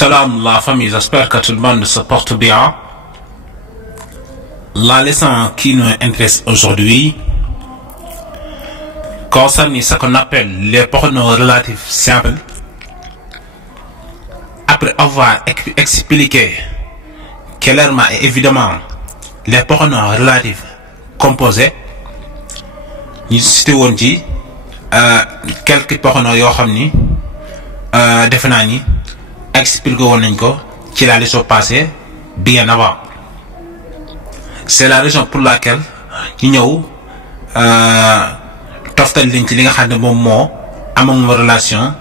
Salam la famille, j'espère que tout le monde se porte bien. La leçon qui nous intéresse aujourd'hui concerne ce qu'on appelle les pronoms relatifs simples. Après avoir expliqué clairement et évidemment les pronoms relatifs composés, nous citons quelques pronoms yoo xam ni defe naa ni expliqué woon nañ ko ci la leçon passée bien avant. C'est la raison pour laquelle ñu ñëw toftal liñ ci li nga xam ne moom moo amoon relation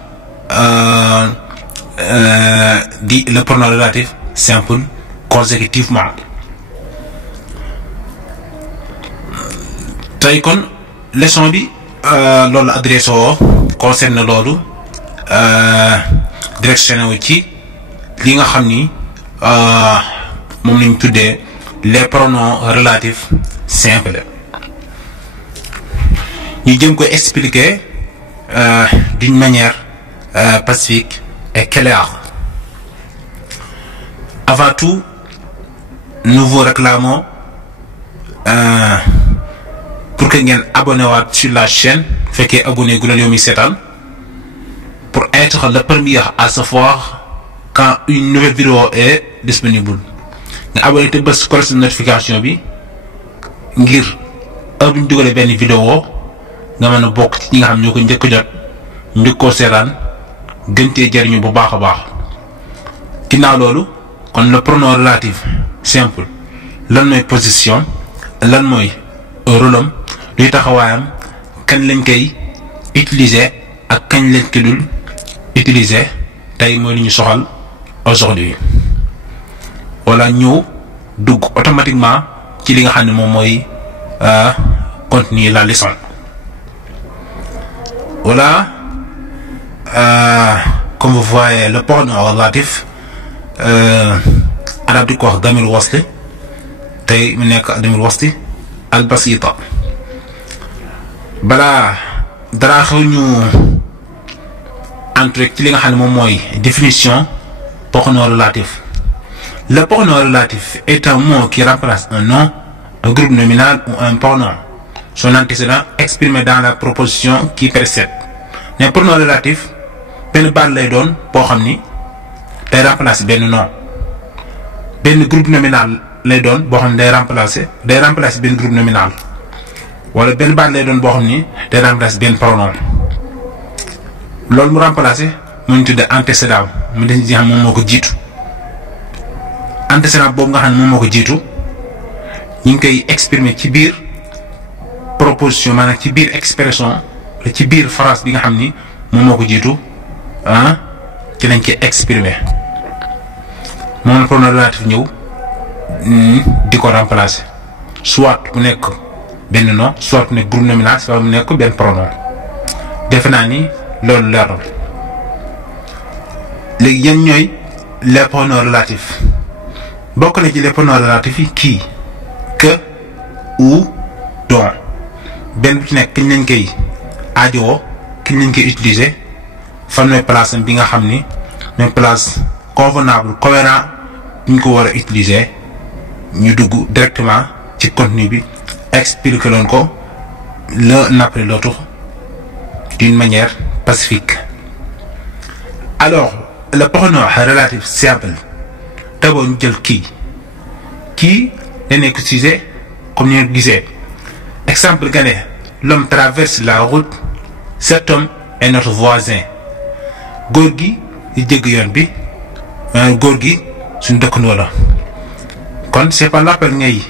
di le pronom relatif simple consécutivement. tey kon leçon bi loolu adressé woo concerne loolu directionné wu ci li nga xam ni moom lañ tuddee les pronoms relatifs simples. ñu jëm ko expliquer d'une manière pacifique et claire. Avant tout, nous vous réclamons pour que ngeen abonné waat sur la chaîne fekkee abonné gu leen yow mi seetaan pour être le premier à savoir quand une nouvelle vidéo est disponible. nga abonné te bés cloche de notification bi ngir heure bu ñu dugalee benn vidéo nga mën a bokk ci ñi nga xam ñoo ko njëkk jot njëkk koo seetaan gën cee jariñu bu baax a baax. ginnaaw loolu kon le pronom relatif simple lan mooy position lan mooy rôle am luy taxawaayam kañ lañ koy utiliser ak kañ lañ ko dul utiliser tey mooy li ñu soxal aujourd'hui. wala ñëw dugg automatiquement ci li nga xam ne moom mooy continuer la leçon. Voilà, comme vous voyez le pronom relatif arab di ko wax damir wasli tey mu nekk damir wasli al basita. balaa dara xew ñu entrer ci li nga xam ne moom mooy définition pronom relatif. Le pronom relatif est un mot qui remplace un nom, un groupe nominal ou un pronom, son antécédent exprimé dans la proposition qui précède. Mais pronom relatif benn baat lay doon boo xam ni day remplacer benn nom. benn groupe nominal lay doon boo xam ni day remplacer benn groupe nominal. wala benn baat lay doon boo xam ni day remplacer benn pronom. loolu mu remplacer mu ñu tuddee antécédent mu dañ ci xam moom moo ko jiitu. antécédent boobu nga xam ne moom moo ko jiitu ñu ngi koy exprimer ci biir proposition maanaam ci biir expression ci biir phrase bi nga xam ni moom moo ko jiitu ci lañ koy exprimer moom la pronom relatif ñëw di ko remplacer soit mu nekk benn nom soit mu nekk groupe nominal soit mu nekk benn pronom. defe naa ni loolu leer na léegi yan ñooy les pronoms relatifs. bokk na ci les pronoms relatifs yi qui, que, ou, dont benn bu ci nekk kañ lañ koy aajowoo kañ lañ koy utiliser fan mooy place am bi nga xam ni mooy place convenable cohérent bu ñu ko war a utiliser ñu dugg directement ci contenu bi expliquer leen ko l'un après l'autre d'une manière pacifique. Alors le pronom relatif simple. d'abord ñu jël kii da nekk sujet comme ni ngeen gisee exemple nga ne l'homme traverse la route, cet homme est notre voisin. góor gi di jégg yoon bi góor gi suñu dëkkandoo la. kon c'est pas l'appel ngay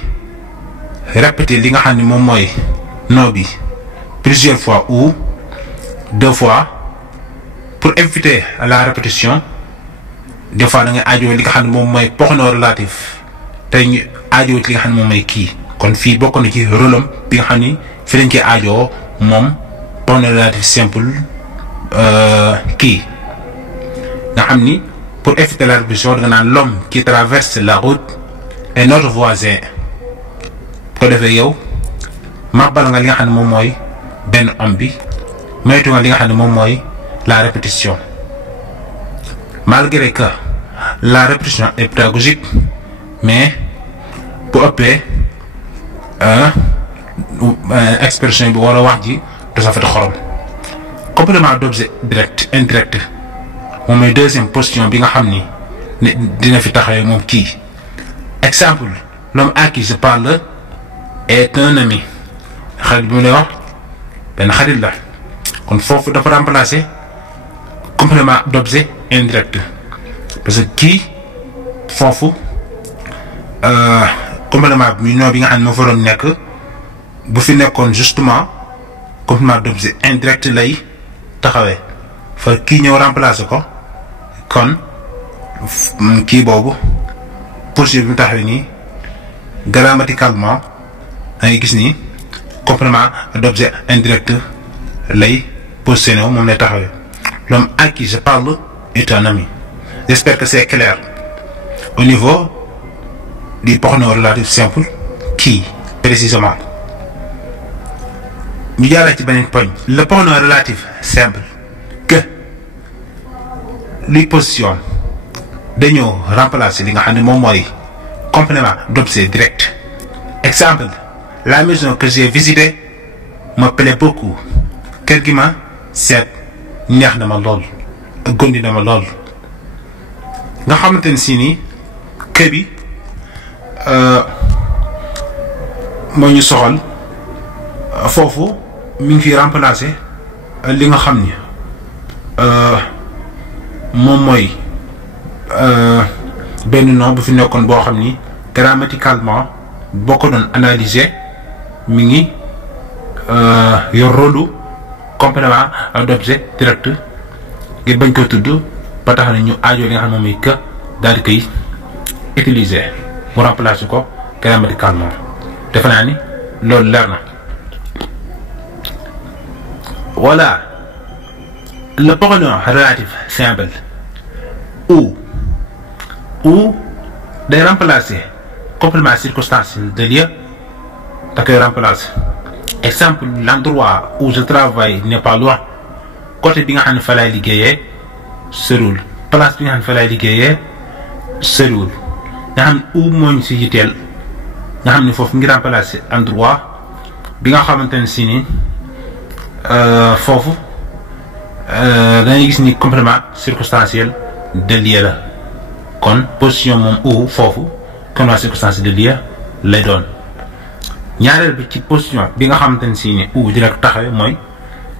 répéter li nga xam ne moom mooy nom bi plusieurs fois ou deux fois pour éviter la répétition. des fois da ngay aajoo li nga xam ne moom mooy pronom relatif tey ñu aajoo ci li nga xam ne moom mooy kii. kon fii bokk na ci rôle am bi nga xam ni fi lañ koy aajoo moom pronom relatif simple kii nga xam ni pour éviter la répétition da nga naan l'homme qui traverse la route est notre voisin. ko defee yow màbbal nga li nga xam ne moom mooy benn homme bi moytu nga li nga xam ne moom mooy la répétition. malgré que la répétition est pédagogique mais bu ëppee expression bi wala wax ji du safati xorom. complément d'objet direct indirect moom mooy deuxième position bi nga xam ni dina fi taxawee moom kii. exemple, l'homme à qui je parle est un ami. xarit bi mu lay wax benn xarit la kon foofu dafa remplacer complément d'objet indirect parce que kii foofu complément bi non bi nga xam ne moo fa doon nekk bu fi nekkoon justement complément d'objet indirect lay taxawee fa kii ñëw remplacer ko kon kii boobu position bi mu taxawee nii grammaticalement da ngay gis ni complément d'objet indirect lay positionné wu moom lay taxawee. L'homme à qui je parle est un ami. J'espère que c'est clair au niveau du pronom relatif simple qui précisément. ñu jàll ci beneen poñ. Le pronom relatif simple que luy position dañoo remplacer li nga xam ne moom mooy complément d'objet direct. Exemple, la maison que j'ai visitée me plaît beaucoup. Kër gi ma seet neex na ma lool gondi na ma lool nga xamante ne si nii kër bi moo ñu soxal foofu mi ngi fi remplacer li nga xam ni moom mooy benn nom bu fi nekkoon boo xam ni grammaticalement boo ko doon analyser mi ngi yor rôle complément d'objet direct ngir bañ ko tudd ba tax na ñu aajo li nga xam ne moom mooy que daal di koy utiliser mu remplacer ko grammaticalement defe naa ni loolu leer na. Voilà le pronom relatif simple où day remplacer complément circonstanciel de lieu da koy remplacer. Exemple, l'endroit où je travaille n'est pas loin. Côté bi nga xam ne fa laay liggéeyee soriwul place bi nga xam ne fa laay liggéeyee soriwul nga xam ne où mooñ si yitteel nga xam ne foofu ngi remplacer endroit bi nga xamante ne si ni foofu dañuy gis ni complément circonstanciel de lieu la kon position moom où foofu complément circonstanciel de lieu lay doon. ñaareel bi ci position bi nga xamante ne si ne où dina ko taxawee mooy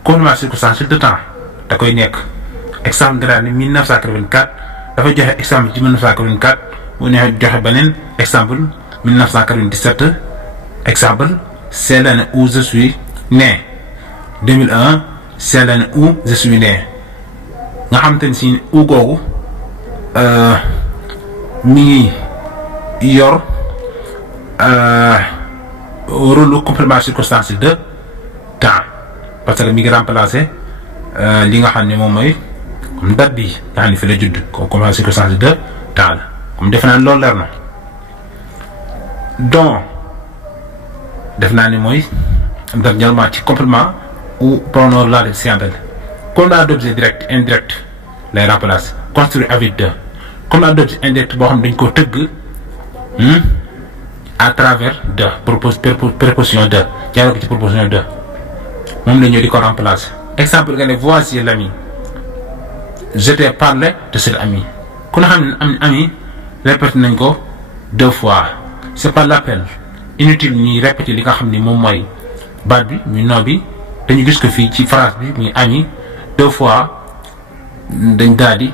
complément circonstanciel de temps da koy nekk. Exemple nga daal ne 1984 dafa joxe exemple ci 1984 bu neexee joxe beneen exemple 1997 exemple c'est l'année où je suis né 2001 c'est l'année où je suis né nga xamante ne si ne où googu mi ngi yor. Rôle complément circonstanciel de temps parce que mi ngi remplacer li nga xam ne moom mooy comme date bi nga xam ne fi la judd comme complément circonstanciel de temps la comme defe naa ne loolu leer na. donc def naa ne mooy dernièrement ci complément ou pronom relatif simple complément d'objet direct indirect lay remplacer construit avec de complément d'objet indirect boo xam ne dañ ko tëgg à travers de préposition de jaaree ko ci préposition de moom la ñëw di ko remplacer. Exemple nga ne voici l'ami je t'ai parlé de cet ami ku nga xam ne ami répété nañ ko 2 fois c'est pas l'appel inutile ñuy répéter li nga xam ni moom mooy baat bi muy nom bi dañu gis ko fii ci phrase bi muy ami 2 fois dañ daal di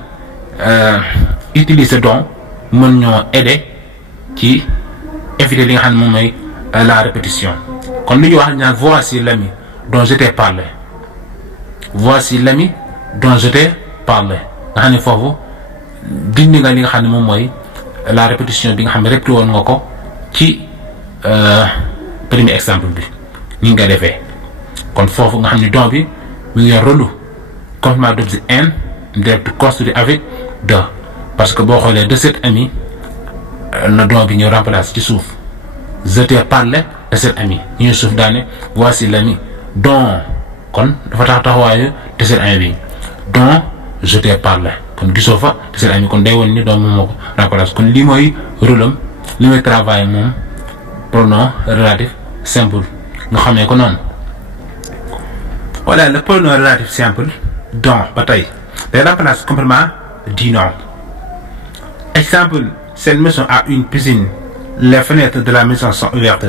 utiliser donc mën ñoo aider ci éviter li nga xam ne moom mooy la répétition. kon lu ñu wax ñaan voici l'ami dont je t'ai parlé voici l'ami dont je t'ai parlé nga xam ne foofu dindi nga li nga xam ne moom mooy la répétition bi nga xam ne répété woon nga ko ci premier exemple bi ni nga defee kon foofu nga xam ne don bi mu ngi yor rôle complément d'objet indirect construit avec de parce que boo xoolee de cet ami na don bi ñëw remplacer ci suuf je t'ai parlé de cet ami ñu suuf daane voici l'ami dont kon dafa taxawaayu de cet ami bi dont je t'ai parlé kon gisoo fa desert ami kon day woon ni doom moom moo ko remplacer kon lii mooy rôle am li muy travail moom pronom relatif simple nga xamee ko noonu. Voilà le pronom relatif simple dont ba tey day remplacer complément du nom. Exemple, cette maison a une piscine, les fenêtres de la maison sont ouvertes.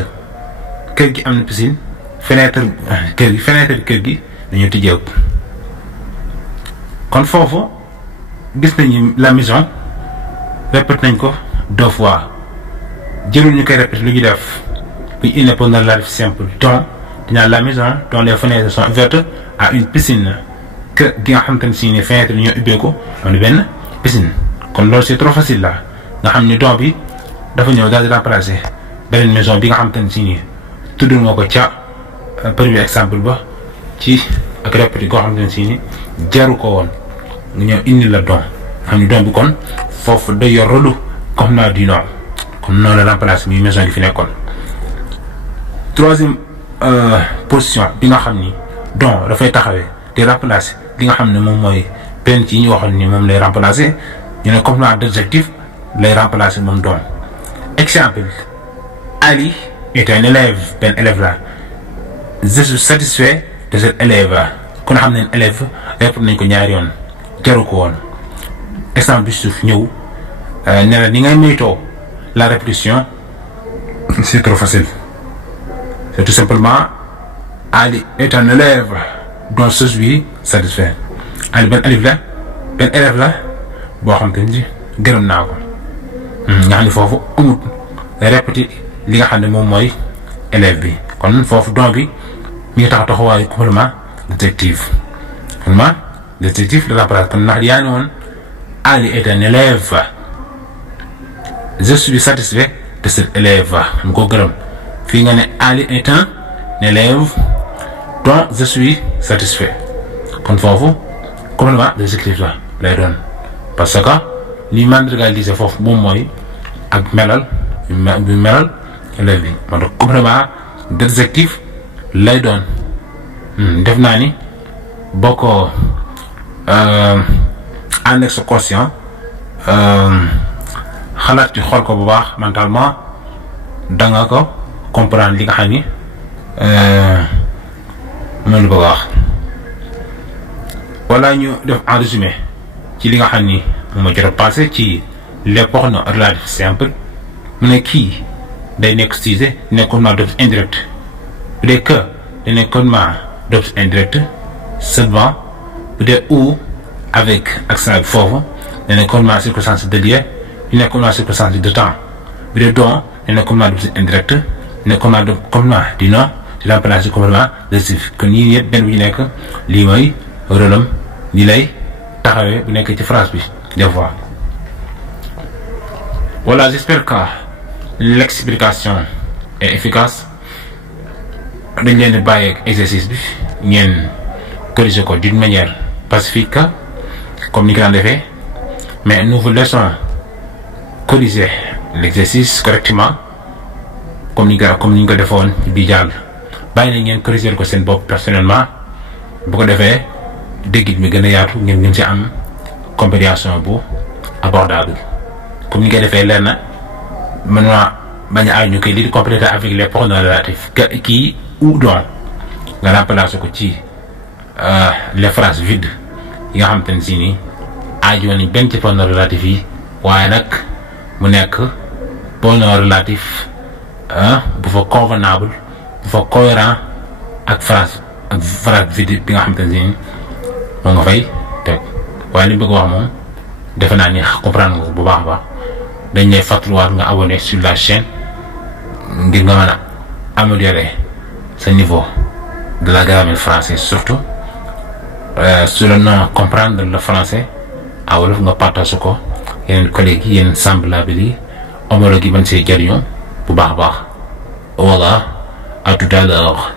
Kër gi am na piscine fenêtre kër gi dañu tijjeeku kon foofu gis nañu la maison répété nañ ko 2 fois jërul ñu koy répété lu ñu def bu ñu indi pronom relatif simple dont dinaa la maison dont les fenêtres sont ouvertes à une piscine kër gi nga xamante ne si ne fenêtre dañoo ubbeeku am na benn piscine kon loolu c'est trop facile là nga xam ni don bi dafa ñëw daal di remplacer beneen maison bi nga xamante ne si nii tudd moo ko ca premier exemple ba ci ak répété goo xamante ne si ni jaru ko woon nga ñëw indi la don xam ni don bi kon foofu day yor rôle comme naa du nom comme noonu la remplacer mi maison gi fi nekkoon. Troisième position bi nga xam ni don dafay taxawee di remplacer li nga xam ne moom mooy benn ci ñu waxoon ni moom lay remplacer ñu ne complément d'adjectif lay remplacer moom don. Exemple, Ali est un élève, ben élève là. Je suis satisfait de cet élève. Kon xam ne élève répété nañ ko ñaari yoon jaru ko woon. Exemple bi suuf ñëw ne la ni ngay moytoo la répétition c'est trop facile. C'est tout simplement Ali est un élève dont je suis satisfait. Ali ben élève la boo xam te ni gërëm naa ko. nga xam ne foofu amut répété li nga xam ne moom mooy élève bi kon foofu don bi mi ngi taxawaayu complément d'adjectif de la place kon ndax yaa ne woon Ali est un élève je suis satisfait de cet élève mu ko gërëm fii nga ne Ali est un élève dont je suis satisfait kon foofu complément d'adjectif la lay doon parce que li mandargalisé foofu moom mooy ak melal bi melal élève bi moo tax complément d'adjectif lay doon def naa ni boo ko ànd ak sa conscient xalaat ci xool ko bu baax mentalement da nga ko comprendre li nga xam ni moom la bëgg a wax wala ñu def en résumé ci li nga xam ni moom moo jot a passé ci les pronoms relatifs simples mu ne kii day nekk sujet nekk complément d'objet indirect bu dee que day nekk complément d'objet indirect seulement bu dee ou avec accent bi foofu day nekk complément circonstance de lieu yu nekk complément circonstance de temps bu dee don day nekk complément d'objet indirect nekk complément du nom di remplacer complément d'adjectif kon yii yëpp benn bu ñu nekk lii mooy rôle am li lay taxawee bu nekk ci phrase bi des fois. Voilà, j'espère que l'explication est efficace. dañ leen di bàyyi ak exercice bi ngeen corriger ko d'une manière pacifique comme ni ko daan defee mais nous vous laissons corriger l'exercice correctement comme ni ñu ko defoon bi jàll bàyyi nañ ngeen corriger ko seen bopp personnellement bu ko defee déggit mi gën a yaatu ngeen ci am compréhension bu abordable comme ni koy defee leer na mën naa bañ a ñu koy li di compléter avec les pronoms relatifs kii ou dont nga remplacer ko ci les phrases vides yi nga xamante ne si nii aaju woon nañ benn ci pronom relatif yi waaye nag mu nekk pronom relatif bu fa convenable bu fa cohérent ak phrase vide bi nga xamante ne si nii moo nga fay teg waaye li bëgg wax moom defe naa ni comprendre nga bu baax a baax dañ lay fàttaliwaat nga abonné sur la chaîne ngir nga mën a améliorer sa niveau de la grammaire française surtout sur le nom comprendre le français à wolof nga partage ko yeneen collègues yi yeneen semblables yi homologues yi mën see jariñoo bu baax a baax voilà à tout à l'heure